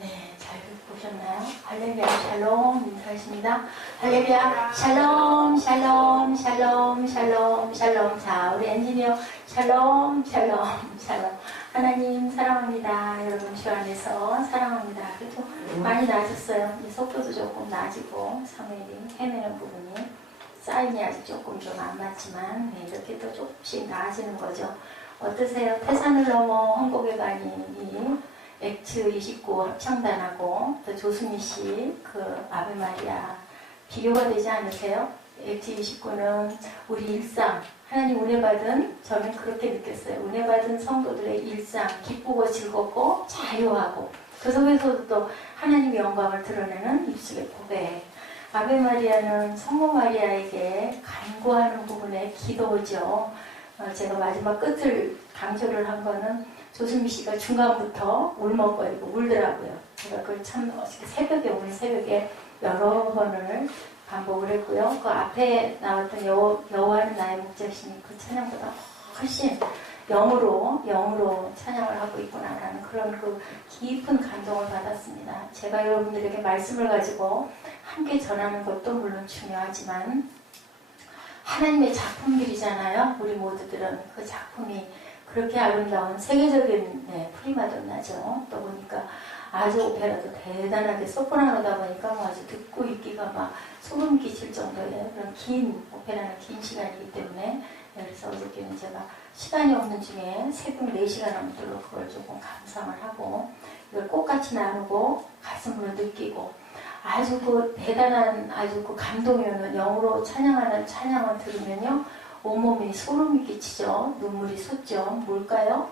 네, 잘 보셨나요? 할렐루야 샬롬 인사하십니다. 할렐루야 샬롬 샬롬 샬롬 샬롬 샬롬. 자, 우리 엔지니어 샬롬 샬롬 샬롬. 하나님 사랑합니다. 여러분 주 안에서 사랑합니다. 그래도 많이 나아졌어요. 속도도 조금 낮이고 사무엘이 헤매는 부분이 사인이 아직 조금 좀 안 맞지만 이렇게 또 조금씩 나아지는 거죠. 어떠세요? 태산을 넘어 한국에 가니 액트 29 합창단하고 또 조수미 씨 그 아베 마리아 비교가 되지 않으세요? 액트 29는 우리 일상 하나님 은혜 받은, 저는 그렇게 느꼈어요. 은혜 받은 성도들의 일상 기쁘고 즐겁고 자유하고 그 속에서도 또 하나님의 영광을 드러내는 입술의 고백. 아베 마리아는 성모 마리아에게 간구하는 부분의 기도죠. 제가 마지막 끝을 강조를 한 거는 조수미 씨가 중간부터 울먹거리고 울더라고요. 제가 그걸 참 새벽에, 오늘 새벽에 여러 번을 반복을 했고요. 그 앞에 나왔던 여호와는 나의 목자시니 그 찬양보다 훨씬 영으로 찬양을 하고 있구나라는 그런 그 깊은 감동을 받았습니다. 제가 여러분들에게 말씀을 가지고 함께 전하는 것도 물론 중요하지만 하나님의 작품들이잖아요. 우리 모두들은 그 작품이 그렇게 아름다운 세계적인 프리마돈나죠. 또 보니까 아주 오페라도 대단하게 소프라노다 보니까 뭐 아주 듣고 있기가 막 소름 끼칠 정도의 그런 긴 오페라는 긴 시간이기 때문에 그래서 어저께는 제가 시간이 없는 중에 새벽 4시간 넘도록 그걸 조금 감상을 하고 이걸 꽃같이 나누고 가슴으로 느끼고 아주 그 대단한 아주 그 감동이 오는 영으로 찬양하는 찬양을 들으면요 온몸이 소름이 끼치죠. 눈물이 솟죠. 뭘까요?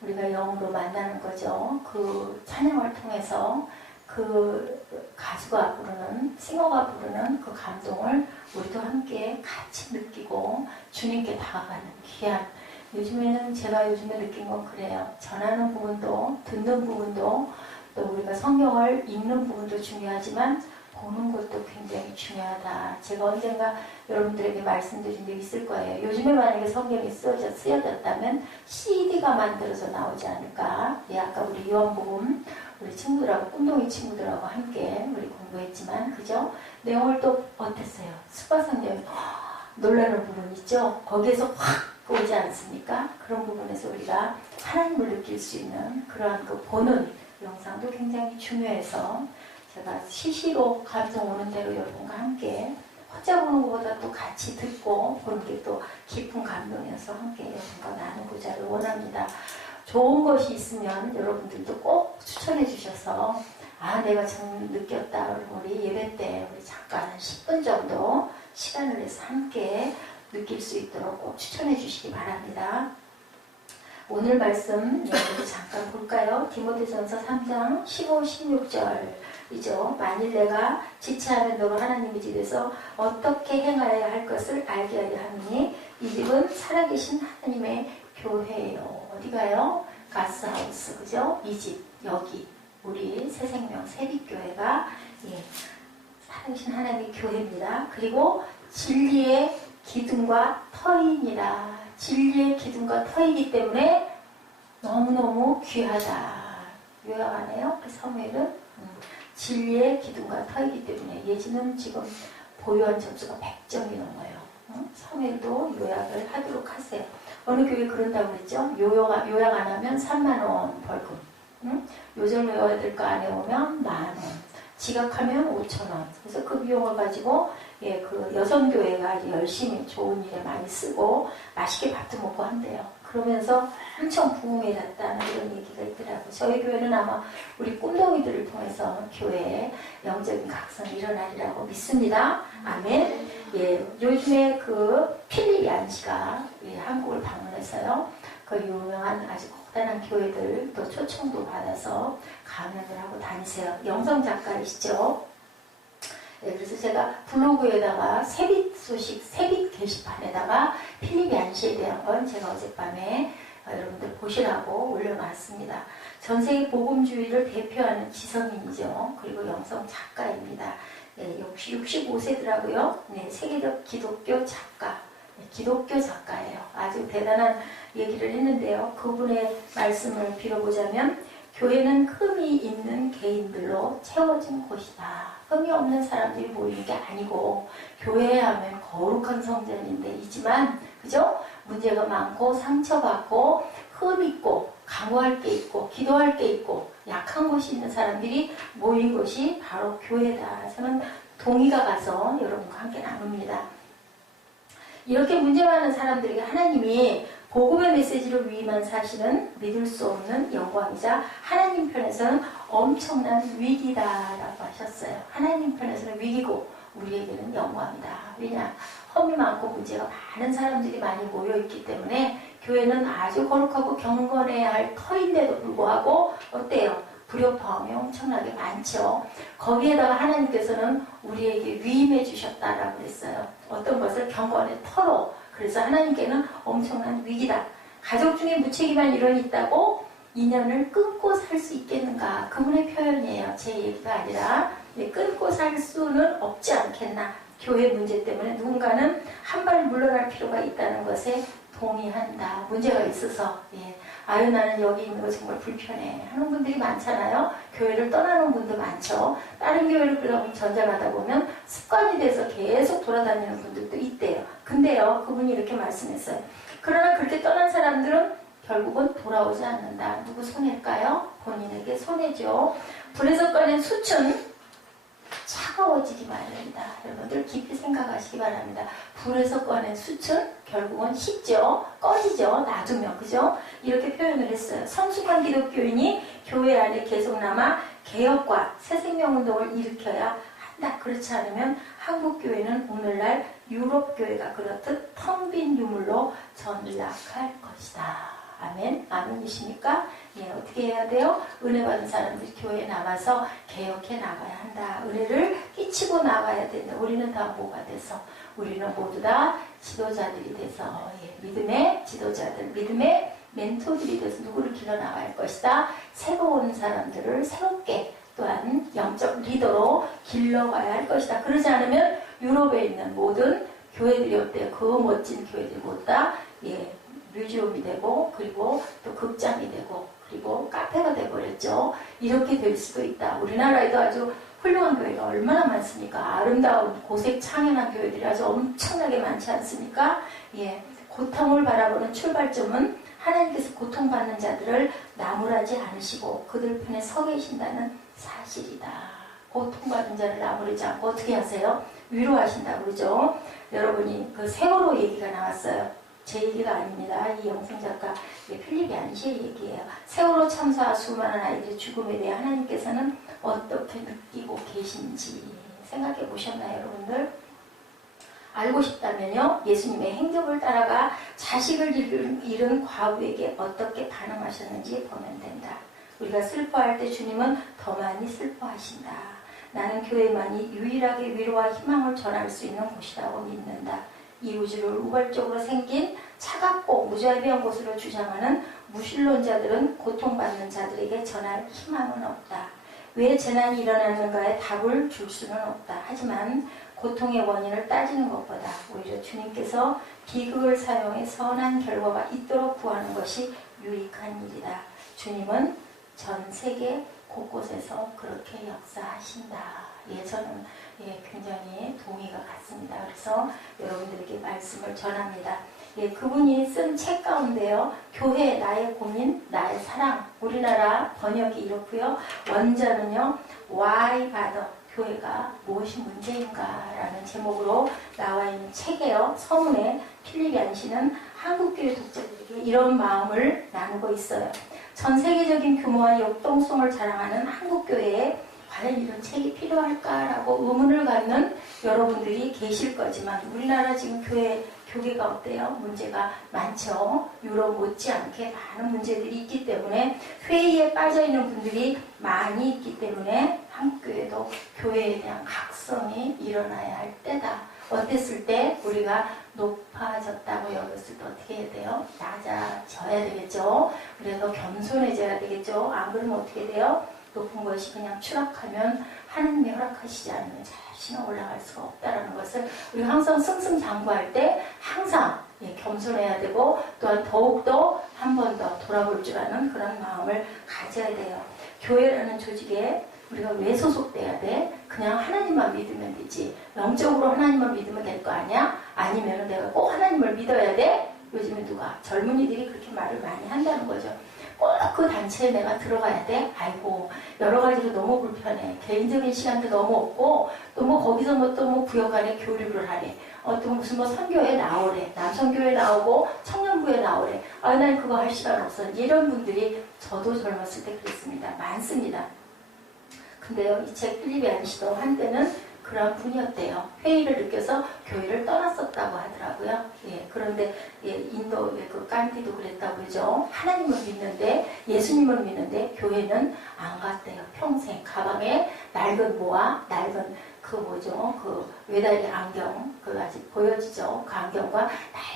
우리가 영으로 만나는 거죠. 그 찬양을 통해서 그 가수가 부르는, 싱어가 부르는 그 감동을 우리도 함께 같이 느끼고 주님께 다가가는 귀한. 요즘에는 제가 요즘에 느낀 건 그래요. 전하는 부분도 듣는 부분도 또 우리가 성경을 읽는 부분도 중요하지만 보는 것도 굉장히 중요하다. 제가 언젠가 여러분들에게 말씀드린 적 있을 거예요. 요즘에 만약에 성경이 쓰여졌다면 CD가 만들어서 나오지 않을까. 아까 우리 요한복음 우리 친구들하고 꿈동이 친구들하고 함께 우리 공부했지만 그죠? 내용을 또 어땠어요? 수가성경 놀라는 부분 있죠? 거기에서 확 오지 않습니까? 그런 부분에서 우리가 하나님을 느낄 수 있는 그러한 그 보는 영상도 굉장히 중요해서 제가 시시로 감정 오는 대로 여러분과 함께 혼자 보는 것보다 또 같이 듣고 보는 게 또 깊은 감동이어서 함께 여러분과 나누고자 원합니다. 좋은 것이 있으면 여러분들도 꼭 추천해 주셔서 내가 참 느꼈다. 우리 예배 때 우리 잠깐 10분 정도 시간을 내서 함께 느낄 수 있도록 꼭 추천해 주시기 바랍니다. 오늘 말씀 잠깐 볼까요? 디모데전서 3장 15, 16절이죠. 만일 내가 지체하면 너가 하나님의 집에서 어떻게 행하여야 할 것을 알게 하려 하니 이 집은 살아계신 하나님의 교회예요. 어디가요? 가스하우스, 그죠? 이 집, 여기 우리 새생명 세빛교회가 살아계신 하나님의 교회입니다. 그리고 진리의 기둥과 터이니라. 진리의 기둥과 터이기 때문에 너무너무 귀하다. 요약하네요. 사무엘은 진리의 기둥과 터이기 때문에 예지는 지금 보유한 점수가 100점이 넘어요. 사무엘도 요약을 하도록 하세요. 어느 교회 그런다고 그랬죠? 요약 안 하면 3만원 벌금. 요절 외워야 될 거 안 해오면 만원. 지각하면 5,000원. 그래서 그 비용을 가지고 그 여성교회가 아주 열심히 좋은 일에 많이 쓰고 맛있게 밥도 먹고 한대요. 그러면서 엄청 부흥해졌다는 그런 얘기가 있더라고요. 저희 교회는 아마 우리 꿈덩이들을 통해서 교회에 영적인 각성이 일어나리라고 믿습니다. 아멘. 요즘에 그 필립 얀시가 한국을 방문해서요. 그 유명한 아주 커다란 교회들 또 초청도 받아서 강연을 하고 다니세요. 영성 작가이시죠. 그래서 제가 블로그에다가 세빛 소식, 세빛 게시판에다가 필립 얀시에 대한 건 제가 어젯밤에 여러분들 보시라고 올려놨습니다. 전세계 복음주의를 대표하는 지성인이죠. 그리고 영성 작가입니다. 역시 65세더라고요. 세계적 기독교 작가. 기독교 작가예요. 아주 대단한 얘기를 했는데요. 그분의 말씀을 빌어보자면 교회는 흠이 있는 개인들로 채워진 곳이다. 흠이 없는 사람들이 모이는 게 아니고 교회 하면 거룩한 성전인데 이지만 그죠? 문제가 많고 상처받고 흠 있고 강구할 게 있고 기도할 게 있고 약한 곳이 있는 사람들이 모인 곳이 바로 교회다. 저는 동의가 가서 여러분과 함께 나눕니다. 이렇게 문제 많은 사람들에게 하나님이 복음의 메시지를 위임한 사실은 믿을 수 없는 영광이자 하나님 편에서는 엄청난 위기다라고 하셨어요. 하나님 편에서는 위기고 우리에게는 영광이다. 왜냐? 험이 많고 문제가 많은 사람들이 많이 모여있기 때문에 교회는 아주 거룩하고 경건해야 할 터인데도 불구하고 어때요? 불협화음이 엄청나게 많죠. 거기에다가 하나님께서는 우리에게 위임해 주셨다라고 했어요. 어떤 것을 경건의 터로. 그래서 하나님께는 엄청난 위기다. 가족 중에 무책임한 일원이 있다고 인연을 끊고 살 수 있겠는가? 그분의 표현이에요. 제 얘기가 아니라 끊고 살 수는 없지 않겠나? 교회 문제 때문에 누군가는 한 발 물러날 필요가 있다는 것에 동의한다. 문제가 있어서 아유 나는 여기 있는 거 정말 불편해 하는 분들이 많잖아요. 교회를 떠나는 분도 많죠. 다른 교회를 그러다 보면 전쟁하다 보면 습관이 돼서 계속 돌아다니는 분들도 있대요. 근데요 그분이 이렇게 말씀했어요. 그러나 그렇게 떠난 사람들은 결국은 돌아오지 않는다. 누구 손해일까요? 본인에게 손해죠. 불에서 꺼낸 숯은 차가워지기 마련이다. 여러분들 깊이 생각하시기 바랍니다. 불에서 꺼낸 숯은 결국은 식죠. 꺼지죠. 놔두면. 그죠? 이렇게 표현을 했어요. 성숙한 기독교인이 교회 안에 계속 남아 개혁과 새생명운동을 일으켜야 한다. 그렇지 않으면 한국교회는 오늘날 유럽교회가 그렇듯 텅 빈 유물로 전락할 것이다. 아멘? 아멘이십니까? 어떻게 해야 돼요? 은혜 받은 사람들이 교회에 남아서 개혁해 나가야 한다. 은혜를 끼치고 나가야 된다. 우리는 다 뭐가 돼서? 우리는 모두 다 지도자들이 돼서 믿음의 지도자들, 믿음의 멘토들이 돼서 누구를 길러나가야 할 것이다. 새로운 사람들을 새롭게 또한 영적 리더로 길러가야 할 것이다. 그러지 않으면 유럽에 있는 모든 교회들이 어때요? 그 멋진 교회들이 모두 다 뮤지엄이 되고 그리고 또 극장이 되고 그리고 카페가 돼버렸죠. 이렇게 될 수도 있다. 우리나라에도 아주 훌륭한 교회가 얼마나 많습니까? 아름다운 고색 창연한 교회들이 아주 엄청나게 많지 않습니까? 고통을 바라보는 출발점은 하나님께서 고통받는 자들을 나무라지 않으시고 그들 편에 서 계신다는 사실이다. 고통받은 자를 나무라지 않고 어떻게 하세요? 위로하신다고 그러죠. 여러분이 그 세월호 얘기가 나왔어요. 제 얘기가 아닙니다. 이 영상작가 필립이 아니시 얘기예요. 세월호 참사 수많은 아이들의 죽음에 대해 하나님께서는 어떻게 느끼고 계신지 생각해 보셨나요, 여러분들? 알고 싶다면요, 예수님의 행적을 따라가 자식을 잃은 과부에게 어떻게 반응하셨는지 보면 된다. 우리가 슬퍼할 때 주님은 더 많이 슬퍼하신다. 나는 교회만이 유일하게 위로와 희망을 전할 수 있는 곳이라고 믿는다. 이 우주를 우발적으로 생긴 차갑고 무자비한 곳으로 주장하는 무신론자들은 고통받는 자들에게 전할 희망은 없다. 왜 재난이 일어나는가에 답을 줄 수는 없다. 하지만 고통의 원인을 따지는 것보다 오히려 주님께서 비극을 사용해 선한 결과가 있도록 구하는 것이 유익한 일이다. 주님은 전 세계 곳곳에서 그렇게 역사하신다. 저는 굉장히 동의가 같습니다. 그래서 여러분들에게 말씀을 전합니다. 그분이 쓴 책 가운데요. 교회 나의 고민, 나의 사랑. 우리나라 번역이 이렇고요. 원자는요. Why bother? 교회가 무엇이 문제인가? 라는 제목으로 나와 있는 책이에요. 서문에 필립이 안시는 한국교회 독자들에게 이런 마음을 나누고 있어요. 전 세계적인 규모와 역동성을 자랑하는 한국교회에 과연 이런 책이 필요할까라고 의문을 갖는 여러분들이 계실 거지만 우리나라 지금 교계가 어때요? 문제가 많죠. 유럽 못지않게 많은 문제들이 있기 때문에 회의에 빠져있는 분들이 많이 있기 때문에 한국교회도 교회에 대한 각성이 일어나야 할 때다. 어땠을 때 우리가 높아졌다고 여겼을 때 어떻게 해야 돼요? 낮아져야 되겠죠. 그래서 겸손해져야 되겠죠. 안 그러면 어떻게 돼요? 높은 것이 그냥 추락하면 하나님이 허락하시지 않으면 자신은 올라갈 수가 없다는 것을 우리가 항상 승승장구할 때 항상 예, 겸손해야 되고 또한 더욱더 한 번 더 돌아볼 줄 아는 그런 마음을 가져야 돼요. 교회라는 조직에 우리가 왜 소속돼야 돼? 그냥 하나님만 믿으면 되지. 영적으로 하나님만 믿으면 될 거 아니야? 아니면 내가 꼭 하나님을 믿어야 돼? 요즘에 누가 젊은이들이 그렇게 말을 많이 한다는 거죠. 꼭 그 단체에 내가 들어가야 돼? 아이고 여러 가지로 너무 불편해. 개인적인 시간도 너무 없고 또 뭐 거기서 뭐 또 뭐 구역 안에 교류를 하래. 또 무슨 뭐 선교회 나오래. 남성교회 나오고 청년부에 나오래. 난 그거 할 시간 없어. 이런 분들이 저도 젊었을 때 그랬습니다. 많습니다. 근데요, 이 책 필립이 안시도 한때는 그런 분이었대요. 회의를 느껴서 교회를 떠났었다고 하더라고요. 예, 그런데 예, 인도의 그 깐디도 그랬다고 그러죠. 하나님을 믿는데 예수님을 믿는데 교회는 안 갔대요. 평생 가방에 낡은 모아, 낡은 그 뭐죠? 그 외다리 안경, 그 아직 보여지죠? 그 안경과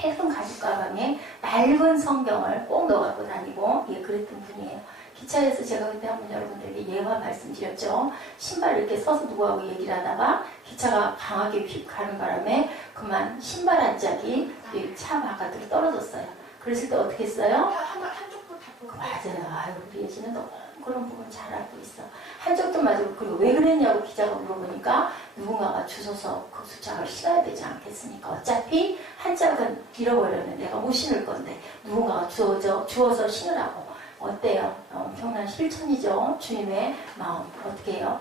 낡은 가죽 가방에 낡은 성경을 꼭 넣어갖고 다니고 예, 그랬던 분이에요. 기차에서 제가 그때 한번 여러분들에게 예화 말씀드렸죠. 신발 이렇게 써서 누구하고 얘기를 하다가 기차가 강하게 휙 가는 바람에 그만 신발 한 짝이 차 바깥으로 떨어졌어요. 그랬을 때 어떻게 했어요? 한쪽도 다 보고. 맞아요. 아유, 우리 예지는 너무 그런 부분 잘 알고 있어. 한쪽도 맞고 그리고 왜 그랬냐고 기자가 물어보니까 누군가가 주워서 그 수작을 신어야 되지 않겠습니까? 어차피 한 짝은 잃어버렸는데 내가 못 신을 건데 누군가가 주워서 신으라고. 어때요? 엄청난 실천이죠. 주님의 마음. 어떻게 해요?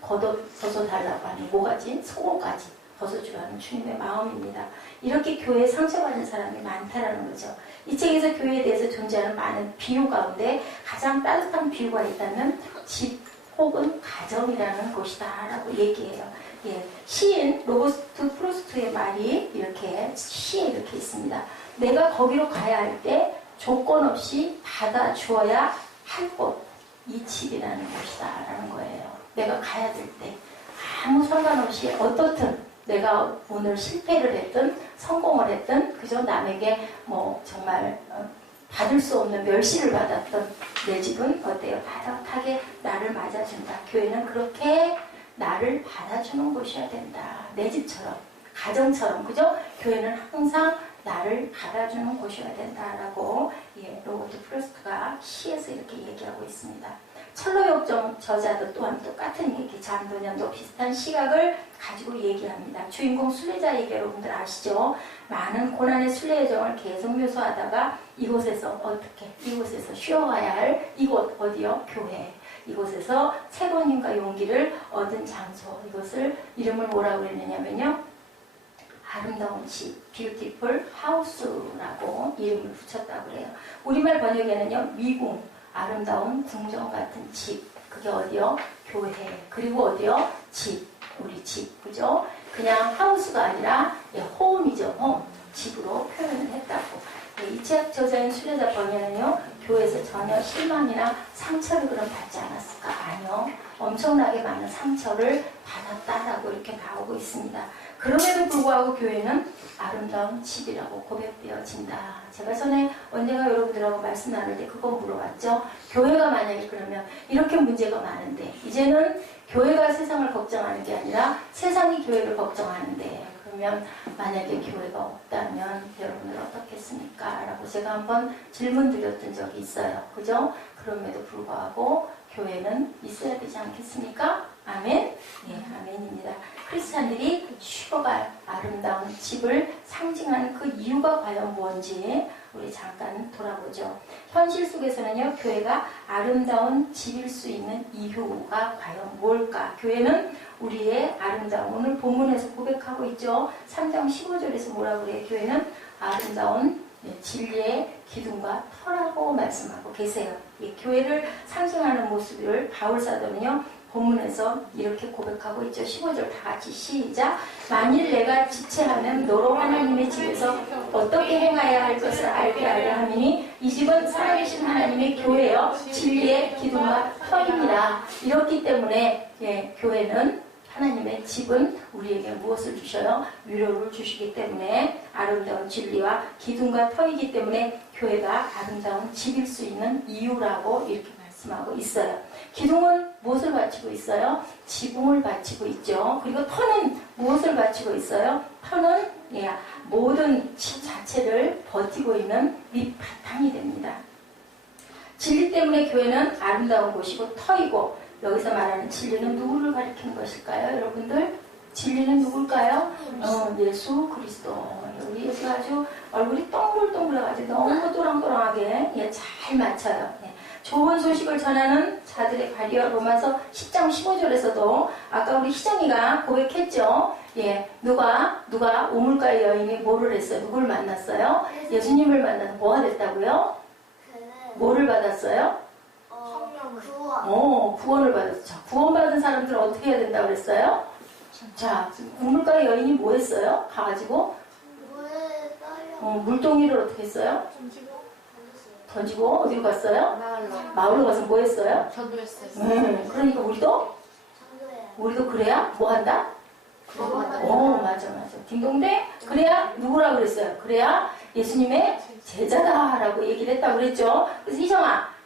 걷어달라고 하는 모가지, 속옷까지 벗어주려 하는 주님의 마음입니다. 이렇게 교회에 상처받은 사람이 많다라는 거죠. 이 책에서 교회에 대해서 존재하는 많은 비유 가운데 가장 따뜻한 비유가 있다면 집 혹은 가정이라는 것이다 라고 얘기해요. 예, 시인 로버트 프로스트의 말이 이렇게 시에 이렇게 있습니다. 내가 거기로 가야 할 때 조건 없이 받아주어야 할 곳, 이 집이라는 곳이다 라는 거예요. 내가 가야 될 때 아무 상관없이 어떻든 내가 오늘 실패를 했든 성공을 했든 그저 남에게 뭐 정말 받을 수 없는 멸시를 받았던 내 집은 어때요? 따뜻하게 나를 맞아준다. 교회는 그렇게 나를 받아주는 곳이어야 된다. 내 집처럼, 가정처럼, 그죠? 교회는 항상 나를 받아주는 곳이어야 된다라고 예, 로버트 프로스트가 시에서 이렇게 얘기하고 있습니다. 철로역정 저자도 또한 똑같은 얘기, 잠도년도 비슷한 시각을 가지고 얘기합니다. 주인공 순례자 얘기 여러분들 아시죠? 많은 고난의 순례의 정을 계속 묘사하다가 이곳에서 쉬어가야 할 이곳 어디요? 교회. 이곳에서 채권힘과 용기를 얻은 장소. 이것을 이름을 뭐라고 그랬느냐면요. 아름다운 집, beautiful house라고 이름을 붙였다고 그래요. 우리말 번역에는요, 미궁, 아름다운 궁정 같은 집. 그게 어디요? 교회. 그리고 어디요? 집, 우리 집, 그죠? 그냥 하우스가 아니라 홈이죠, 홈. 집으로 표현을 했다고. 이 책 저자인 순례자 번역은요, 교회에서 전혀 실망이나 상처를 그럼 받지 않았을까? 아니요. 엄청나게 많은 상처를 받았다라고 이렇게 나오고 있습니다. 그럼에도 불구하고 교회는 아름다운 집이라고 고백되어진다. 제가 전에 언젠가 여러분들하고 말씀 나눌 때 그거 물어봤죠. 교회가 만약에 그러면 이렇게 문제가 많은데 이제는 교회가 세상을 걱정하는 게 아니라 세상이 교회를 걱정하는데 그러면 만약에 교회가 없다면 여러분들 어떻겠습니까? 라고 제가 한번 질문 드렸던 적이 있어요. 그죠? 그럼에도 불구하고 교회는 있어야 되지 않겠습니까? 아멘? 네, 아멘입니다. 크리스찬들이 쉬어갈 아름다운 집을 상징하는 그 이유가 과연 뭔지 우리 잠깐 돌아보죠. 현실 속에서는요, 교회가 아름다운 집일 수 있는 이유가 과연 뭘까? 교회는 우리의 아름다움, 오늘 본문에서 고백하고 있죠. 3장 15절에서 뭐라고 그래요? 교회는 아름다운 진리의 기둥과 터라고 말씀하고 계세요. 이 교회를 상징하는 모습을 바울 사도는요, 본문에서 이렇게 고백하고 있죠. 15절 다 같이 시작. 만일 내가 지체하면 너로 하나님의 집에서 어떻게 행하여야 할 것을 알게 하려 함이니 이 집은 살아계신 하나님의 교회여 진리의 기둥과 터입니다. 이렇기 때문에 교회는 하나님의 집은 우리에게 무엇을 주셔요? 위로를 주시기 때문에 아름다운 진리와 기둥과 터이기 때문에 교회가 아름다운 집일 수 있는 이유라고 이렇게 말씀하고 있어요. 기둥은 무엇을 바치고 있어요? 지붕을 바치고 있죠. 그리고 터는 무엇을 바치고 있어요? 터는 모든 집 자체를 버티고 있는 밑바탕이 됩니다. 진리 때문에 교회는 아름다운 곳이고 터이고, 여기서 말하는 진리는 누구를 가리키는 것일까요? 여러분들, 진리는 누굴까요? 예수 그리스도. 우리 예수가 아주 얼굴이 동글동글해가지고 너무 또랑또랑하게 잘 맞춰요. 좋은 소식을 전하는 자들의 발이여. 로마서 10장 15절에서도 아까 우리 희정이가 고백했죠. 누가 우물가의 여인이 뭐를 했어요? 누굴 만났어요? 예수님을 만나서 뭐가 됐다고요? 뭐를 받았어요? 구원을 받았죠. 구원받은 사람들은 어떻게 해야 된다고 그랬어요? 자, 우물가의 여인이 뭐 했어요? 가가지고 물동이를 어떻게 했어요? 던지고 어디로 갔어요? 마을로 가서 뭐 했어요? 전도했어요. 그러니까 우리도 그래야 뭐 한다? 맞아. 딩동댕. 그래야 누구라고 그랬어요? 그래야 예수님의 제자다라고 얘기를 했다고 그랬죠. 그래서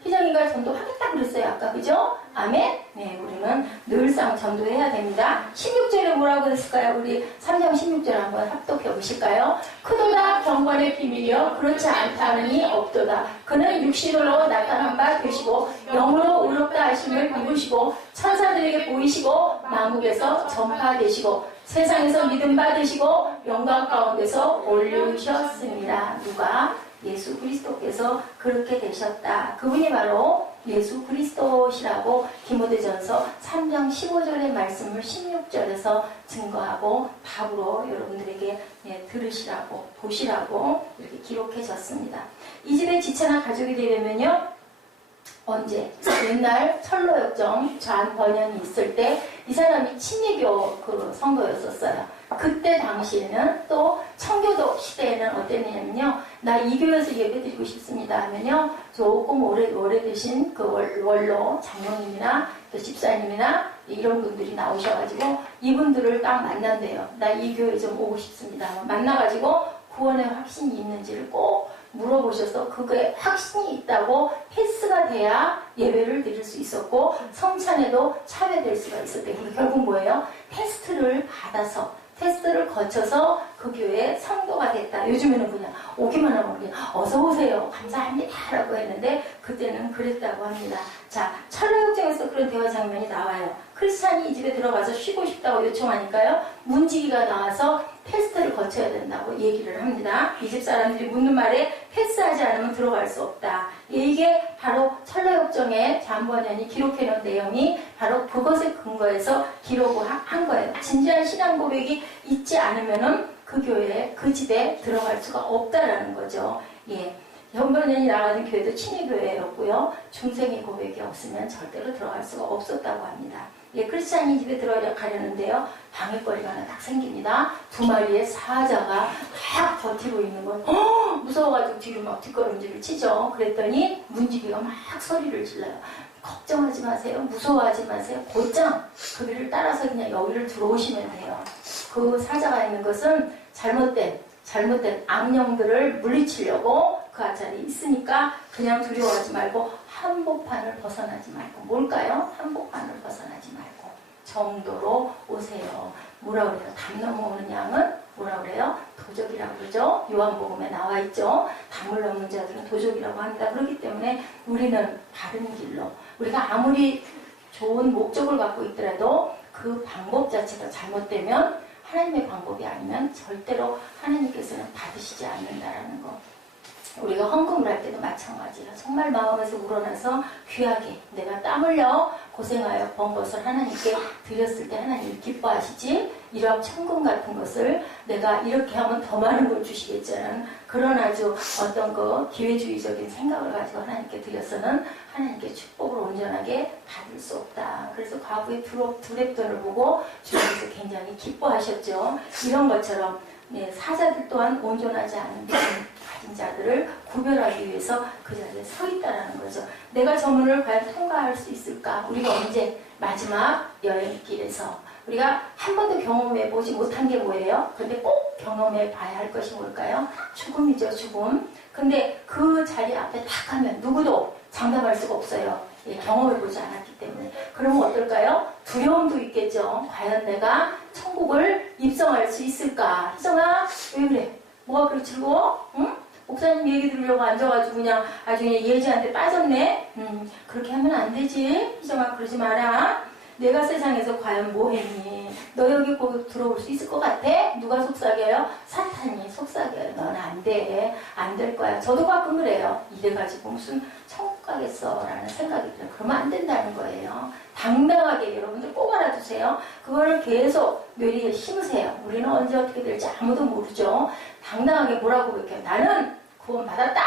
희정이가 전도하겠다고 그랬어요. 아까 그죠? 아멘? 네, 우리는 늘상 전도해야 됩니다. 16절에 뭐라고 했을까요? 우리 3장 16절 한번 합독해 보실까요? 크도다 경관의 비밀이여 그렇지 않다느니 없도다. 그는 육신으로 나타난 바 되시고 영으로 의롭다 하심을 입으시고 천사들에게 보이시고 만국에서 전파되시고 세상에서 믿음 받으시고 영광 가운데서 올리셨습니다. 누가? 예수 그리스도께서 그렇게 되셨다. 그분이 바로 예수 그리스도시라고 디모데전서 3장 15절의 말씀을 16절에서 증거하고 답으로 여러분들에게 들으시라고 보시라고 이렇게 기록해졌습니다. 이 집에 지체나 가족이 되려면요, 언제? 옛날 철로역정 좌한 번연이 있을 때 이 사람이 친미교 그 성도였었어요. 그때 당시에는 또 청교도 시대에는 어땠냐면요, 나 이 교회에서 예배드리고 싶습니다 하면요, 조금 오래되신 그 원로 장로님이나 또 집사님이나 이런 분들이 나오셔가지고 이분들을 딱 만난대요. 나 이 교회 좀 오고 싶습니다. 만나가지고 구원의 확신이 있는지를 꼭 물어보셔서 그거에 확신이 있다고 패스가 돼야 예배를 드릴 수 있었고 성찬에도 참여될 수가 있었대요. 그러니까 결국 뭐예요? 테스트를 거쳐서 그 교회에 성도가 됐다. 요즘에는 그냥 오기만 하면 그냥 어서 오세요. 감사합니다. 라고 했는데 그때는 그랬다고 합니다. 자, 철로역정에서 그런 대화 장면이 나와요. 크리스찬이 이 집에 들어가서 쉬고 싶다고 요청하니까요, 문지기가 나와서 테스트를 거쳐야 된다고 얘기를 합니다. 이 집 사람들이 묻는 말에 패스하지 않으면 들어갈 수 없다. 이게 바로 철로역정의 잠번연이 기록해놓은 내용이 바로 그것에 근거해서 기록을 한 거예요. 진지한 신앙 고백이 있지 않으면은 그 교회에, 그 집에 들어갈 수가 없다라는 거죠. 현번연이 나가는 교회도 친위교회였고요. 중생의 고백이 없으면 절대로 들어갈 수가 없었다고 합니다. 크리스찬이 집에 들어가려는데요, 방해거리가 하나 딱 생깁니다. 2마리의 사자가 막 버티고 있는 건 무서워가지고 뒤로 막 뒷걸음질을 치죠. 그랬더니 문지기가 막 소리를 질러요. 걱정하지 마세요. 무서워하지 마세요. 곧장 그 길을 따라서 그냥 여기를 들어오시면 돼요. 그 사자가 있는 것은 잘못된 악령들을 물리치려고 그 아자리에 있으니까 그냥 두려워하지 말고 한복판을 벗어나지 말고. 뭘까요? 한복판을 벗어나지 말고 정도로 오세요. 뭐라 그래요? 담 넘어오는 양은 뭐라 그래요? 도적이라고 그러죠. 요한복음에 나와 있죠. 담을 넘는 자들은 도적이라고 합니다. 그렇기 때문에 우리는 바른 길로, 우리가 아무리 좋은 목적을 갖고 있더라도 그 방법 자체가 잘못되면, 하나님의 방법이 아니면 절대로 하나님께서는 받으시지 않는다라는 거. 우리가 헌금을 할 때도 마찬가지예요. 정말 마음에서 우러나서 귀하게 내가 땀 흘려 고생하여 번 것을 하나님께 드렸을 때 하나님이 기뻐하시지, 1억 천금 같은 것을 내가 이렇게 하면 더 많은 걸 주시겠지는 그런 아주 어떤 그 기회주의적인 생각을 가지고 하나님께 드려서는 하나님께 축복을 온전하게 받을 수 없다. 그래서 과거의 두랩돈을 보고 주님께서 굉장히 기뻐하셨죠. 이런 것처럼 사자들 또한 온전하지 않은 가진 자들을 구별하기 위해서 그 자리에 서 있다라는 거죠. 내가 저 문을 과연 통과할 수 있을까? 우리가 언제 마지막 여행길에서 우리가 한 번도 경험해보지 못한 게 뭐예요? 근데 꼭 경험해 봐야 할 것이 뭘까요? 죽음이죠, 죽음. 근데 그 자리 앞에 딱 가면 누구도 장담할 수가 없어요. 예, 경험해보지 않았기 때문에. 그러면 어떨까요? 두려움도 있겠죠. 과연 내가 천국을 입성할 수 있을까? 희정아, 왜 그래? 뭐가 그렇게 즐거워? 응? 목사님 얘기 들으려고 앉아가지고 그냥 아주 그냥 예지한테 빠졌네? 그렇게 하면 안 되지. 희정아, 그러지 마라. 내가 세상에서 과연 뭐 했니? 너 여기 꼭 들어올 수 있을 것 같아? 누가 속삭여요? 사탄이 속삭여요. 너는 안 돼. 안 될 거야. 저도 가끔 그래요. 이래가지고 무슨 천국 가겠어? 라는 생각이 들어요. 그러면 안 된다는 거예요. 당당하게 여러분들 꼭 알아두세요. 그거를 계속 뇌리에 심으세요. 우리는 언제 어떻게 될지 아무도 모르죠. 당당하게 뭐라고 그럴게요. 나는 구원 받았다.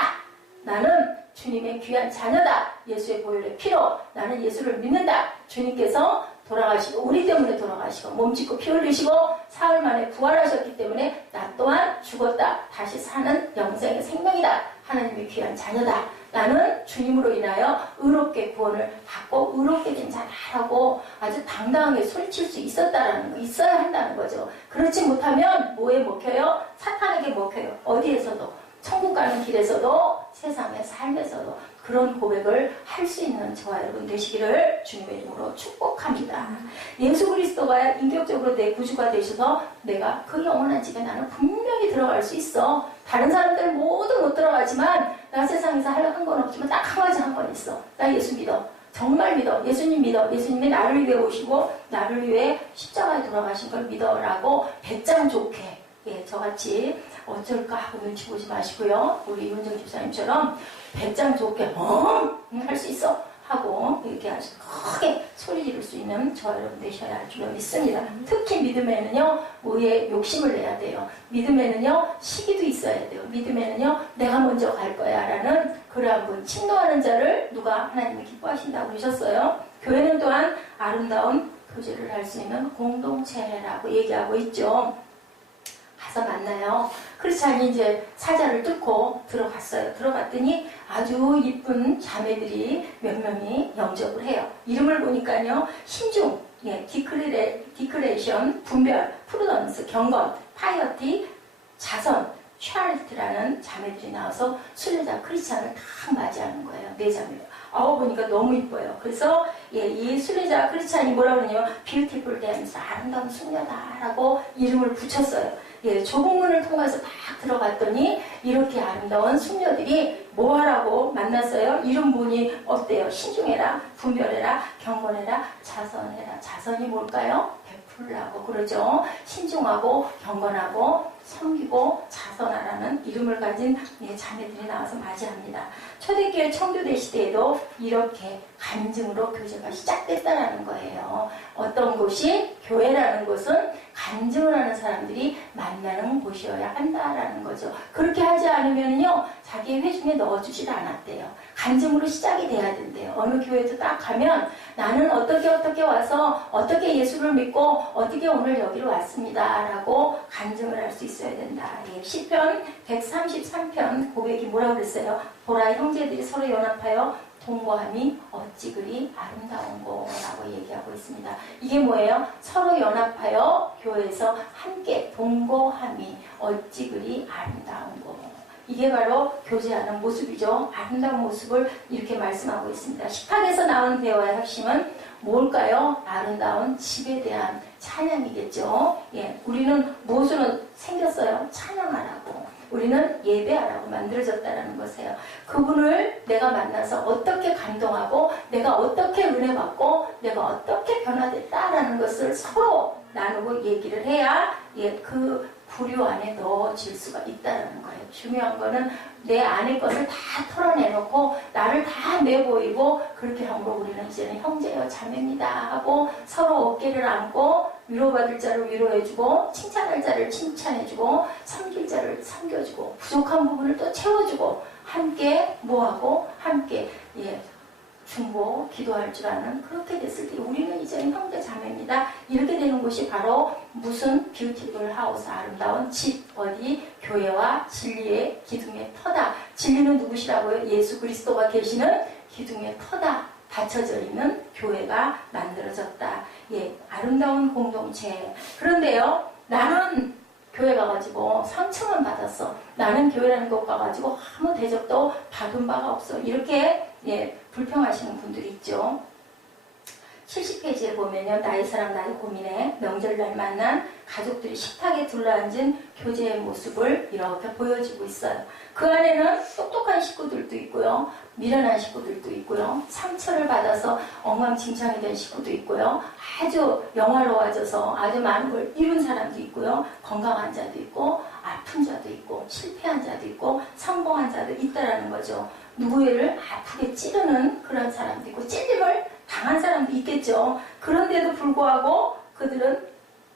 나는 주님의 귀한 자녀다. 예수의 보혈의 피로 나는 예수를 믿는다. 주님께서 돌아가시고 우리 때문에 돌아가시고 몸짓고 피 흘리시고 사흘 만에 부활하셨기 때문에 나 또한 죽었다. 다시 사는 영생의 생명이다. 하나님의 귀한 자녀다. 나는 주님으로 인하여 의롭게 구원을 받고 의롭게 된 자라고 아주 당당하게 소리칠 수 있었다라는 거, 있어야 한다는 거죠. 그렇지 못하면 뭐에 먹혀요? 사탄에게 먹혀요. 어디에서도. 천국 가는 길에서도 세상의 삶에서도 그런 고백을 할 수 있는 저와 여러분 되시기를 주님의 이름으로 축복합니다. 예수 그리스도가 인격적으로 내 구주가 되셔서 내가 그 영원한 집에 나는 분명히 들어갈 수 있어. 다른 사람들 모두 못 들어가지만 나 세상에서 한 건 없지만 딱 한 가지 한 건 있어. 나 예수 믿어. 정말 믿어. 예수님 믿어. 예수님이 나를 위해 오시고 나를 위해 십자가에 돌아가신 걸 믿어라고 배짱 좋게 예, 저같이 어쩔까 하고 눈치 보지 마시고요. 우리 이문정 집사님처럼 배짱 좋게 할 수 있어 하고 이렇게 아주 크게 소리 지를 수 있는 저와 여러분 되셔야 할 줄 믿습니다. 특히 믿음에는요. 우리의 욕심을 내야 돼요. 믿음에는요. 시기도 있어야 돼요. 믿음에는요. 내가 먼저 갈 거야 라는 그러한 분 침노하는 자를 누가 하나님이 기뻐하신다고 그러셨어요. 교회는 또한 아름다운 교제를 할 수 있는 공동체라고 얘기하고 있죠. 가서 만나요. 크리스찬이 이제 사자를 뚫고 들어갔어요. 들어갔더니 아주 이쁜 자매들이 몇 명이 영접을 해요. 이름을 보니까요. 신중, 예, 디크레이션, 분별, 프루던스, 경건, 파이어티, 자선, 샤리티라는 자매들이 나와서 순례자 크리스찬을 딱 맞이하는 거예요. 네 자매가. 보니까 너무 이뻐요. 그래서 예, 이 순례자 크리스찬이 뭐라 그러냐면 beautiful dance, 아름다운 숙녀다라고 이름을 붙였어요. 예, 좁은 문을 통해서 딱 들어갔더니 이렇게 아름다운 숙녀들이 뭐하라고 만났어요? 이름분이 어때요? 신중해라, 분별해라, 경건해라, 자선해라. 자선이 뭘까요? 베풀라고 그러죠. 신중하고 경건하고 섬기고 자선하라는 이름을 가진 예, 자매들이 나와서 맞이합니다. 초대교회 청교대 시대에도 이렇게 간증으로 교제가 시작됐다라는 거예요. 어떤 곳이 교회라는 곳은 간증을 하는 사람들이 만나는 곳이어야 한다라는 거죠. 그렇게 하지 않으면요 자기 회중에 넣어주질 않았대요. 간증으로 시작이 돼야 된대요. 어느 교회도 딱 가면 나는 어떻게 와서 어떻게 예수를 믿고 어떻게 오늘 여기로 왔습니다 라고 간증을 할 수 있어야 된다. 예, 시편 133편 고백이 뭐라고 그랬어요? 보라 형제들이 서로 연합하여 동거함이 어찌 그리 아름다운고라고 얘기하고 있습니다. 이게 뭐예요? 서로 연합하여 교회에서 함께 동거함이 어찌 그리 아름다운고. 이게 바로 교제하는 모습이죠. 아름다운 모습을 이렇게 말씀하고 있습니다. 식탁에서 나온 대화의 핵심은 뭘까요? 아름다운 집에 대한 찬양이겠죠. 예, 우리는 무엇으로 생겼어요? 찬양하라고. 우리는 예배하라고 만들어졌다는 것이에요. 그분을 내가 만나서 어떻게 감동하고 내가 어떻게 은혜 받고 내가 어떻게 변화됐다라는 것을 서로 나누고 얘기를 해야 예, 그 부류 안에 넣어질 수가 있다는 거예요. 중요한 거는 내 안의 것을 다 털어내놓고 나를 다 내보이고 그렇게 함으로 우리는 이제는 형제여 자매입니다 하고 서로 어깨를 안고 위로받을 자를 위로해주고 칭찬할 자를 칭찬해주고 섬길 자를 섬겨주고 부족한 부분을 또 채워주고 함께 뭐하고 함께 예, 중보 기도할 줄 아는 그렇게 됐을 때 우리는 이제는 형제 자매입니다. 이렇게 되는 곳이 바로 무슨 뷰티풀 하우스 아름다운 집 어디 교회와 진리의 기둥의 터다. 진리는 누구시라고요? 예수 그리스도가 계시는 기둥의 터다. 받쳐져 있는 교회가 만들어졌다. 예, 아름다운 공동체. 그런데요, 나는 교회 가가지고 상처만 받았어. 나는 교회라는 곳 가가지고 아무 대접도 받은 바가 없어. 이렇게 불평하시는 분들이 있죠. 70페이지에 보면요. 나의 사랑 나의 고민에 명절날 만난 가족들이 식탁에 둘러앉은 교제의 모습을 이렇게 보여주고 있어요. 그 안에는 똑똑한 식구들도 있고요. 미련한 식구들도 있고요. 상처를 받아서 엉망진창이 된 식구도 있고요. 아주 영화로워져서 아주 많은 걸 이룬 사람도 있고요. 건강한 자도 있고 아픈 자도 있고 실패한 자도 있고 성공한 자도 있다라는 거죠. 누구를 아프게 찌르는 그런 사람도 있고 찔림을 당한 사람도 있겠죠. 그런데도 불구하고 그들은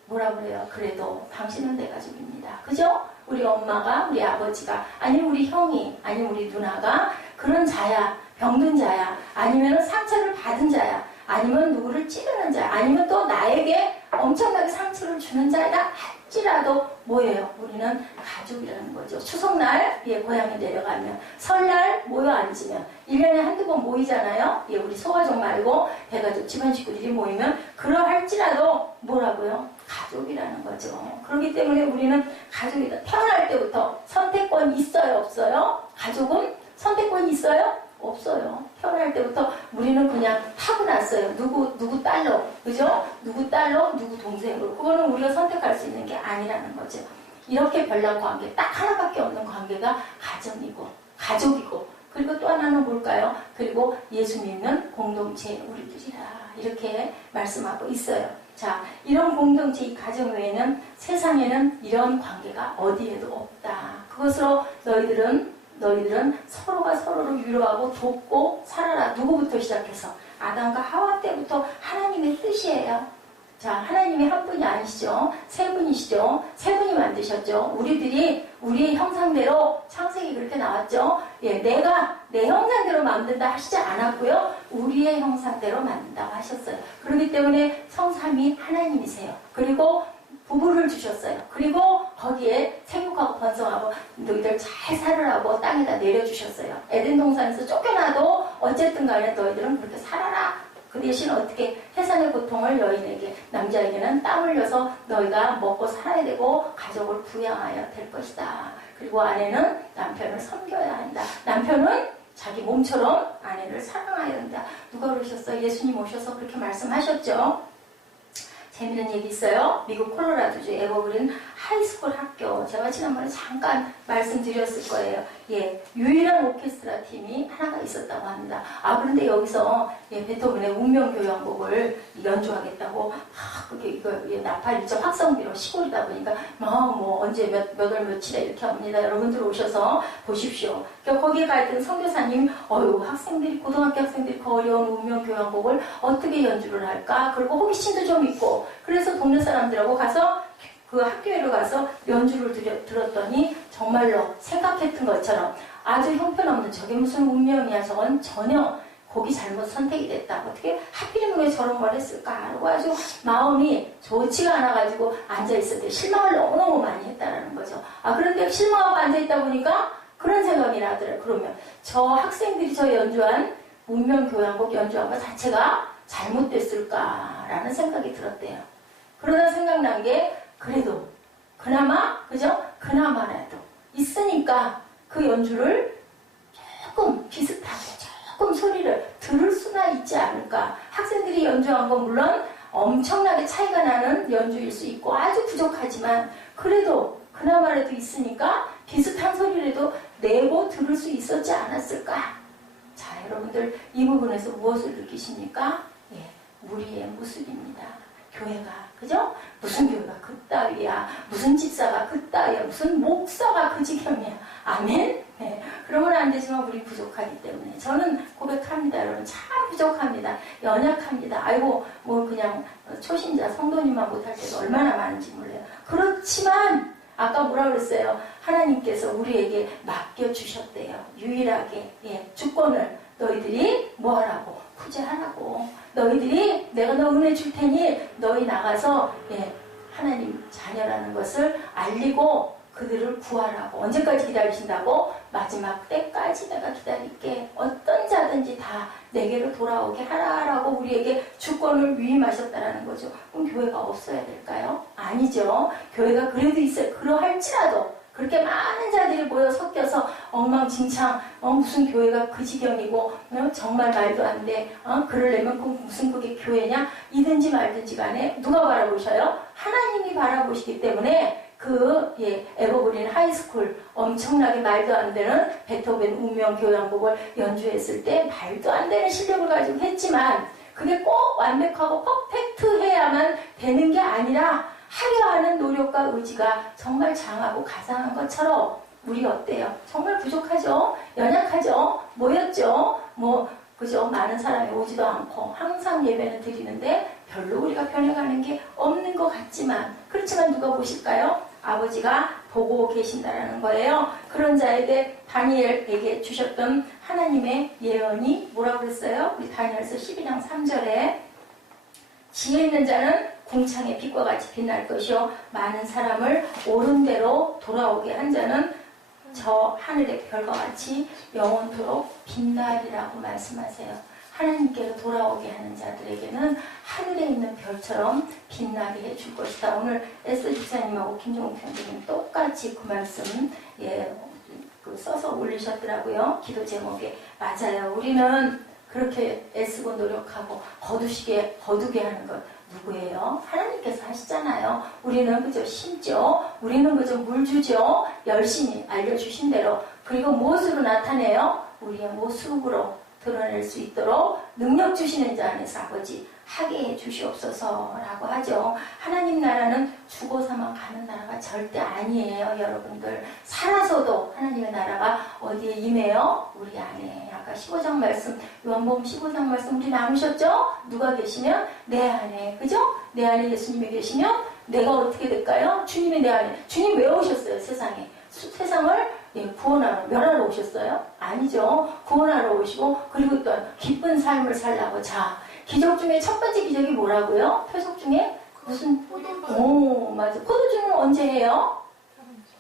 뭐라 그래요? 그래도 당신은 내 가족입니다. 그죠? 우리 엄마가, 우리 아버지가, 아니면 우리 형이, 아니면 우리 누나가 그런 자야, 병든 자야, 아니면 상처를 받은 자야, 아니면 누구를 찌르는 자야, 아니면 또 나에게 엄청나게 상처를 주는 자다 할지라도 뭐예요? 우리는 가족이라는 거죠. 추석날 고향에 내려가면, 설날 모여 앉으면 1년에 한두 번 모이잖아요. 우리 소가족 말고 대가족 집안 식구들이 모이면 그러할지라도 뭐라고요? 가족이라는 거죠. 그렇기 때문에 우리는 가족이다. 태어날 때부터 선택권이 있어요? 없어요? 가족은 선택권이 있어요? 없어요. 태어날 때부터 우리는 그냥 타고났어요. 누구 딸로, 그죠? 누구 딸로, 누구 동생으로. 그거는 우리가 선택할 수 있는 게 아니라는 거죠. 이렇게 별난 관계, 딱 하나밖에 없는 관계가 가정이고, 가족이고, 그리고 또 하나는 뭘까요? 그리고 예수 믿는 공동체 우리들이라. 이렇게 말씀하고 있어요. 자, 이런 공동체, 이 가정 외에는 세상에는 이런 관계가 어디에도 없다. 그것으로 너희들은 서로가 서로를 위로하고 돕고 살아라. 누구부터 시작해서? 아담과 하와 때부터 하나님의 뜻이에요. 자, 하나님이 한 분이 아니시죠. 세 분이시죠. 세 분이 만드셨죠. 우리들이 우리의 형상대로 창세기 그렇게 나왔죠. 내가 내 형상대로 만든다 하시지 않았고요. 우리의 형상대로 만든다고 하셨어요. 그렇기 때문에 성삼위 하나님이세요. 그리고 부부를 주셨어요. 그리고 거기에 생육하고 번성하고 너희들 잘 살으라고 땅에다 내려주셨어요. 에덴 동산에서 쫓겨나도 어쨌든 간에 너희들은 그렇게 살아라. 그 대신 어떻게 해산의 고통을 여인에게, 남자에게는 땀 흘려서 너희가 먹고 살아야 되고 가족을 부양하여 될 것이다. 그리고 아내는 남편을 섬겨야 한다. 남편은 자기 몸처럼 아내를 사랑해야 한다. 누가 그러셨어요? 예수님 오셔서 그렇게 말씀하셨죠. 재미있는 얘기 있어요. 미국 콜로라도주 에버그린 하이스쿨 학교. 제가 지난번에 잠깐 말씀드렸을 거예요. 유일한 오케스트라 팀이 하나가 있었다고 합니다. 그런데 여기서 베토벤의 운명교향곡을 연주하겠다고 그게 이거 나팔 일정 학성비로 시골이다 보니까 뭐 언제 몇 월 며칠에 이렇게 합니다. 여러분들 오셔서 보십시오. 거기에 가 있던 선교사님, 학생들이, 고등학교 학생들이 그 어려운 운명교향곡을 어떻게 연주를 할까? 그리고 호기심도 좀 있고, 그래서 동네 사람들하고 가서 그 학교에로 가서 연주를 들었더니 정말로 생각했던 것처럼 아주 형편없는, 저게 무슨 운명이야, 저건 전혀 곡이 잘못 선택이 됐다. 어떻게 하필이면 왜 저런 걸 했을까? 그리고 아주 마음이 좋지가 않아가지고 앉아있을 때 실망을 너무너무 많이 했다라는 거죠. 그런데 실망하고 앉아있다 보니까 그런 생각이 나더라고요. 그러면 저 학생들이 저 연주한 운명교향곡 연주한 것 자체가 잘못됐을까라는 생각이 들었대요. 그러다 생각난 게, 그래도 그나마, 그죠? 그나마라도 있으니까 그 연주를 조금 비슷하게 조금 소리를 들을 수나 있지 않을까. 학생들이 연주한 건 물론 엄청나게 차이가 나는 연주일 수 있고 아주 부족하지만 그래도 그나마라도 있으니까 비슷한 소리라도 내고 들을 수 있었지 않았을까. 자, 여러분들 이 부분에서 무엇을 느끼십니까? 우리의 모습입니다. 교회가, 그죠? 무슨 교회가 그따위야, 무슨 집사가 그따위야, 무슨 목사가 그 지경이야. 아멘? 그러면 안 되지만 우리 부족하기 때문에 저는 고백합니다. 여러분 참 부족합니다. 연약합니다. 아이고 뭐 그냥 초신자 성도님만 못할 때도 얼마나 많은지 몰라요. 그렇지만 아까 뭐라 그랬어요? 하나님께서 우리에게 맡겨주셨대요. 유일하게 주권을 너희들이 뭐하라고? 구제하라고. 너희들이 내가 너 은혜 줄 테니 너희 나가서 하나님 자녀라는 것을 알리고 그들을 구하라고. 언제까지 기다리신다고? 마지막 때까지 내가 기다릴게. 어떤 자든지 다 내게로 돌아오게 하라라고 우리에게 주권을 위임하셨다라는 거죠. 그럼 교회가 없어야 될까요? 아니죠. 교회가 그래도 있어요. 그러할지라도 그렇게 많은 자들이 모여 섞여서 엉망진창, 무슨 교회가 그 지경이고, 정말 말도 안 돼. 그러려면 무슨 그게 교회냐? 이든지 말든지 간에 누가 바라보셔요? 하나님이 바라보시기 때문에 에버그린 하이스쿨 엄청나게 말도 안 되는 베토벤 운명 교향곡을 연주했을 때 말도 안 되는 실력을 가지고 했지만 그게 꼭 완벽하고 퍼펙트해야만 되는 게 아니라 하려 하는 노력과 의지가 정말 장하고 가상한 것처럼 우리 어때요? 정말 부족하죠? 연약하죠? 모였죠? 그죠? 많은 사람이 오지도 않고 항상 예배는 드리는데 별로 우리가 변해가는 게 없는 것 같지만 그렇지만 누가 보실까요? 아버지가 보고 계신다라는 거예요. 그런 자에게 다니엘에게 주셨던 하나님의 예언이 뭐라고 그랬어요? 우리 다니엘서 12장 3절에 지혜 있는 자는 궁창의 빛과 같이 빛날 것이요 많은 사람을 옳은 대로 돌아오게 한 자는 저 하늘의 별과 같이 영원토록 빛나리라고 말씀하세요. 하나님께로 돌아오게 하는 자들에게는 하늘에 있는 별처럼 빛나게 해줄 것이다. 오늘 에스 집사님하고 김종욱 편집님 똑같이 그 말씀 써서 올리셨더라고요. 기도 제목에. 맞아요. 우리는 그렇게 애쓰고 노력하고 거두게 하는 것 누구예요? 하나님께서 하시잖아요. 우리는 그저 심죠. 우리는 그저 물 주죠. 열심히 알려주신 대로. 그리고 무엇으로 나타내요? 우리의 모습으로 드러낼 수 있도록 능력 주시는 자 안에서 아버지 하게 해 주시옵소서라고 하죠. 하나님 나라는 죽어서만 가는 나라가 절대 아니에요. 여러분들 살아서도 하나님의 나라가 어디에 임해요? 우리 안에. 아까 15장 말씀, 요한복음 15장 말씀 우리 나누셨죠? 누가 계시면 내 안에, 그죠? 내 안에 예수님이 계시면 내가 어떻게 될까요? 주님이 내 안에. 주님 왜 오셨어요? 세상에. 세상을 구원하러, 멸하러 오셨어요? 아니죠. 구원하러 오시고 그리고 또 기쁜 삶을 살라고. 자, 기적 중에 첫 번째 기적이 뭐라고요? 표적 중에 무슨? 맞아. 포도주는 언제 해요?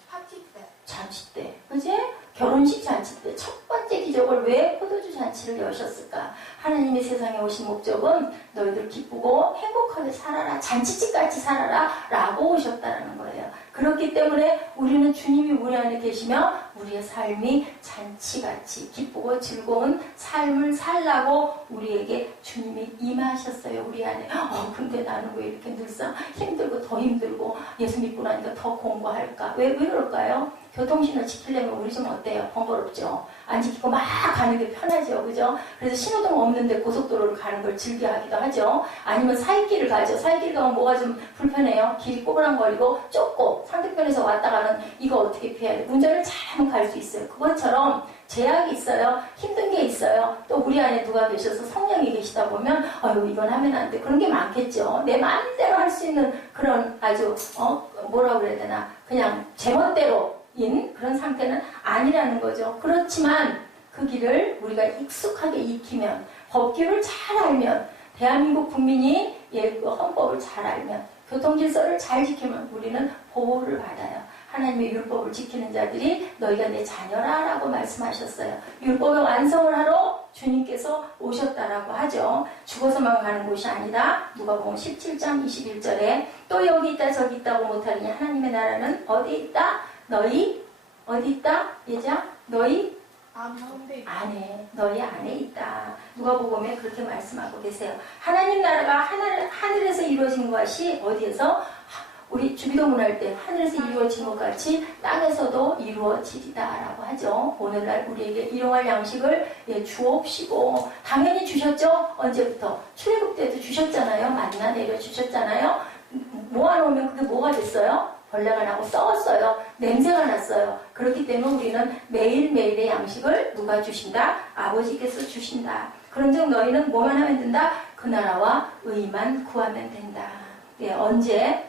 파티 때. 잔치 때. 그지? 결혼식 잔치 때 첫 번째 기적을 왜 포도주 잔치를 여셨을까? 하나님이 세상에 오신 목적은 너희들 기쁘고 행복하게 살아라. 잔치집같이 살아라. 라고 오셨다는 거예요. 그렇기 때문에 우리는 주님이 우리 안에 계시며 우리의 삶이 잔치같이 기쁘고 즐거운 삶을 살라고 우리에게 주님이 임하셨어요. 우리 안에. 근데 나는 왜 이렇게 늘상 힘들고 더 힘들고 예수 믿고 나니까 더 공부할까? 왜 그럴까요? 교통신호 지키려면 우리 좀 어때요? 번거롭죠? 안 지키고 막 가는 게 편하죠. 그죠? 그래서 신호등 없는데 고속도로를 가는 걸 즐겨하기도 하죠. 아니면 사이길을 가죠. 사이길 가면 뭐가 좀 불편해요? 길이 꼬부랑거리고 좁고 상대편에서 왔다 가는 이거 어떻게 피해야 돼? 운전을 잘하면 갈 수 있어요. 그것처럼 제약이 있어요. 힘든 게 있어요. 또 우리 안에 누가 계셔서 성령이 계시다 보면 이건 하면 안 돼. 그런 게 많겠죠. 내 마음대로 할 수 있는 그런 아주 뭐라고 그래야 되나 그냥 제멋대로인 그런 상태는 아니라는 거죠. 그렇지만 그 길을 우리가 익숙하게 익히면 법규를 잘 알면 대한민국 국민이 헌법을 잘 알면 교통질서를 잘 지키면 우리는 보호를 받아요. 하나님의 율법을 지키는 자들이 너희가 내 자녀라 라고 말씀하셨어요. 율법의 완성을 하러 주님께서 오셨다라고 하죠. 죽어서만 가는 곳이 아니다. 누가복음 17장 21절에 또 여기 있다 저기 있다고 못하느냐. 하나님의 나라는 어디 있다? 너희 어디 있다? 예자? 너희 안에, 너희 안에 있다. 누가복음에 그렇게 말씀하고 계세요. 하나님 나라가 하늘에서 이루어진 것이 어디에서? 우리 주기도문 할 때 하늘에서 이루어진 것 같이 땅에서도 이루어지리다라고 하죠. 오늘날 우리에게 일용할 양식을 주옵시고 당연히 주셨죠. 언제부터? 출애굽 때도 주셨잖아요. 만나 내려주셨잖아요. 모아놓으면 그게 뭐가 됐어요? 벌레가 나고 썩었어요. 냄새가 났어요. 그렇기 때문에 우리는 매일매일의 양식을 누가 주신다? 아버지께서 주신다. 그런즉 너희는 뭐만 하면 된다? 그 나라와 의만 구하면 된다. 언제?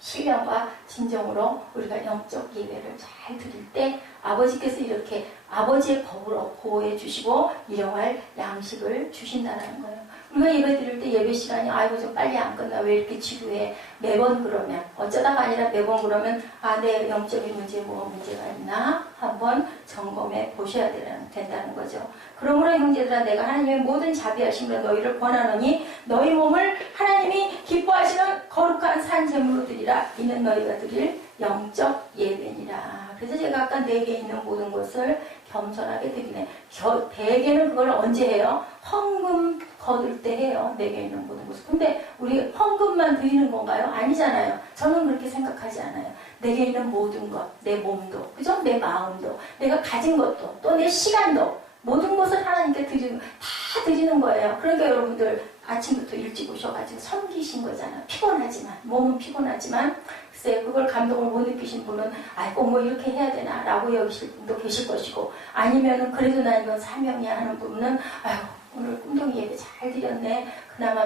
신령과 진정으로 우리가 영적 예배를 잘 드릴 때 아버지께서 이렇게 아버지의 법으로 보호해 주시고 일용할 양식을 주신다는 거예요. 우리가 예배 드릴 때 예배 시간이 아이고 좀 빨리 안 끝나 왜 이렇게 지루해 매번 그러면 어쩌다가 아니라 매번 그러면 내 영적인 문제에 뭐 문제가 있나 한번 점검해 보셔야 된다는 거죠. 그러므로 형제들아 내가 하나님의 모든 자비하심으로 너희를 권하노니 너희 몸을 하나님이 기뻐하시는 거룩한 산 제물로 드리라. 이는 너희가 드릴 영적 예배니라. 그래서 제가 아까 내게 있는 모든 것을 겸손하게 드리네. 대개는 그걸 언제 해요? 헌금 거둘 때 해요. 내게 있는 모든 것을. 근데 우리 헌금만 드리는 건가요? 아니잖아요. 저는 그렇게 생각하지 않아요. 내게 있는 모든 것, 내 몸도, 그죠? 내 마음도, 내가 가진 것도, 또 내 시간도 모든 것을 하나님께 다 드리는 거예요. 그러니까 여러분들 아침부터 일찍 오셔가지고 섬기신 거잖아요. 피곤하지만, 몸은 피곤하지만, 글쎄, 그걸 감동을 못 느끼신 분은, 꼭 뭐 이렇게 해야 되나, 라고 여기실 분도 계실 것이고, 아니면은, 그래도 난 이건 사명이야 하는 분은, 오늘 꿈동이 예배 잘 드렸네. 그나마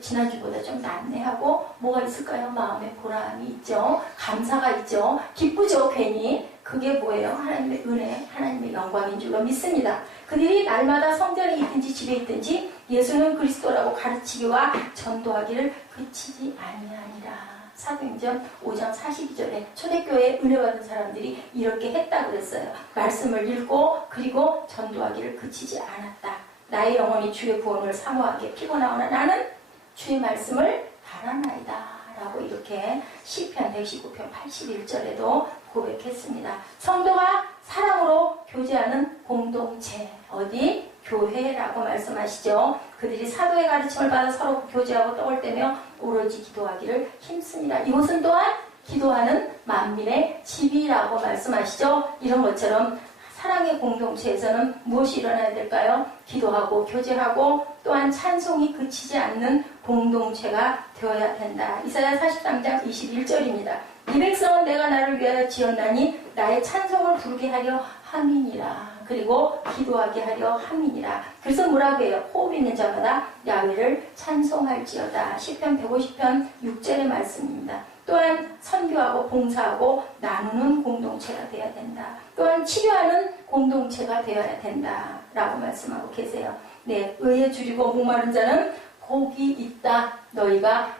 지난주보다 좀 낫네 하고, 뭐가 있을까요? 마음에 보람이 있죠. 감사가 있죠. 기쁘죠, 괜히. 그게 뭐예요? 하나님의 은혜, 하나님의 영광인 줄로 믿습니다. 그들이 날마다 성전에 있든지 집에 있든지 예수는 그리스도라고 가르치기와 전도하기를 그치지 아니하니라. 사도행전 5장 42절에 초대교회에 은혜 받은 사람들이 이렇게 했다고 그랬어요. 말씀을 읽고 그리고 전도하기를 그치지 않았다. 나의 영혼이 주의 구원을 사모하기에 피곤하오나 나는 주의 말씀을 바라나이다. 라고 이렇게 시편 119편 81절에도 고백했습니다. 성도가 사랑으로 교제하는 공동체, 어디? 교회라고 말씀하시죠. 그들이 사도의 가르침을 받아 서로 교제하고 떡을 떼며 오로지 기도하기를 힘씁니다. 이곳은 또한 기도하는 만민의 집이라고 말씀하시죠. 이런 것처럼 사랑의 공동체에서는 무엇이 일어나야 될까요? 기도하고 교제하고 또한 찬송이 그치지 않는 공동체가 되어야 된다. 이사야 43장 21절입니다. 이 백성은 내가 나를 위하여 지었나니 나의 찬송을 부르게 하려 함이니라. 그리고 기도하게 하려 함이니라. 그래서 뭐라고 해요? 호흡 있는 자마다 야훼를 찬송할지어다. 시편 150편 6절의 말씀입니다. 또한 선교하고 봉사하고 나누는 공동체가 되어야 된다. 또한 치료하는 공동체가 되어야 된다. 라고 말씀하고 계세요. 네, 의에 줄이고 목마른 자는 복이 있다. 너희가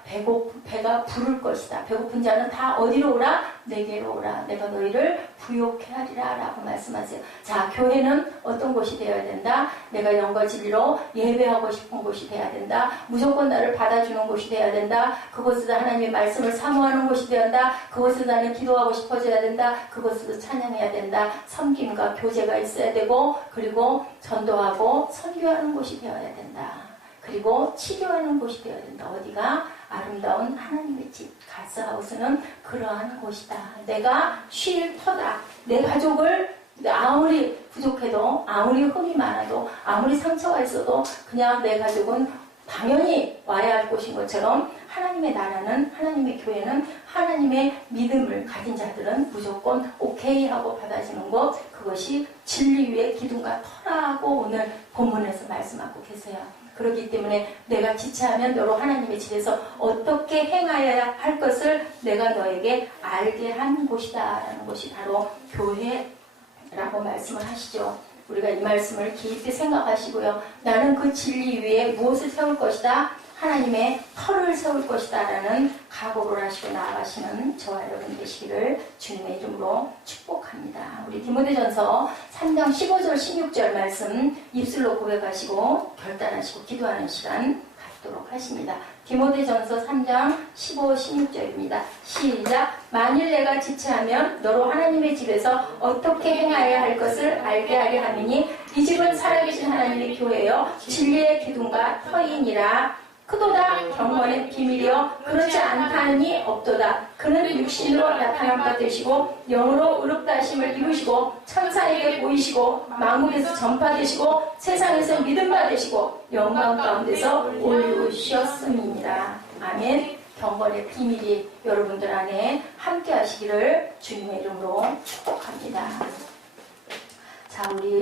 배가 부를 것이다. 배고픈 자는 다 어디로 오라? 내게로 오라. 내가 너희를 부욕해 하리라. 라고 말씀하세요. 자, 교회는 어떤 곳이 되어야 된다? 내가 영과 진리로 예배하고 싶은 곳이 되어야 된다. 무조건 나를 받아주는 곳이 되어야 된다. 그곳에서 하나님의 말씀을 사모하는 곳이 되어야 된다. 그곳에서 나는 기도하고 싶어져야 된다. 그곳에서 찬양해야 된다. 섬김과 교제가 있어야 되고 그리고 전도하고 선교하는 곳이 되어야 된다. 그리고 치료하는 곳이 되어야 된다. 어디가? 아름다운 하나님의 집 가스하우스는 그러한 곳이다. 내가 쉴 터다. 내 가족을 아무리 부족해도 아무리 흠이 많아도 아무리 상처가 있어도 그냥 내 가족은 당연히 와야 할 곳인 것처럼 하나님의 나라는 하나님의 교회는 하나님의 믿음을 가진 자들은 무조건 오케이 하고 받아주는 것, 그것이 진리 위의 기둥과 터라고 오늘 본문에서 말씀하고 계세요. 그렇기 때문에 내가 지체하면 너로 하나님의 집에서 어떻게 행하여야 할 것을 내가 너에게 알게 한 곳이다 라는 것이 바로 교회라고 말씀을 하시죠. 우리가 이 말씀을 깊이 생각하시고요. 나는 그 진리 위에 무엇을 세울 것이다? 하나님의 터를 세울 것이다 라는 각오를 하시고 나아가시는 저와 여러분 되시기를 주님의 이름으로 축복합니다. 우리 디모데전서 3장 15절 16절 말씀 입술로 고백하시고 결단하시고 기도하는 시간 갖도록 하십니다. 디모데전서 3장 15, 16절입니다. 시작. 만일 내가 지체하면 너로 하나님의 집에서 어떻게 행하여야 할 것을 알게 하려 함이니 이 집은 살아계신 하나님의 교회여 진리의 기둥과 터이니라. 크도다 경건의 비밀이여 그렇지 않다니 없도다. 그는 육신으로 나타난 바 되시고 영으로 의롭다 하심을 입으시고 천사에게 보이시고 만국에서 전파되시고 세상에서 믿음 받으시고 영광 가운데서 올리우셨음이니라. 아멘. 경건의 비밀이 여러분들 안에 함께 하시기를 주님의 이름으로 축복합니다. 자, 우리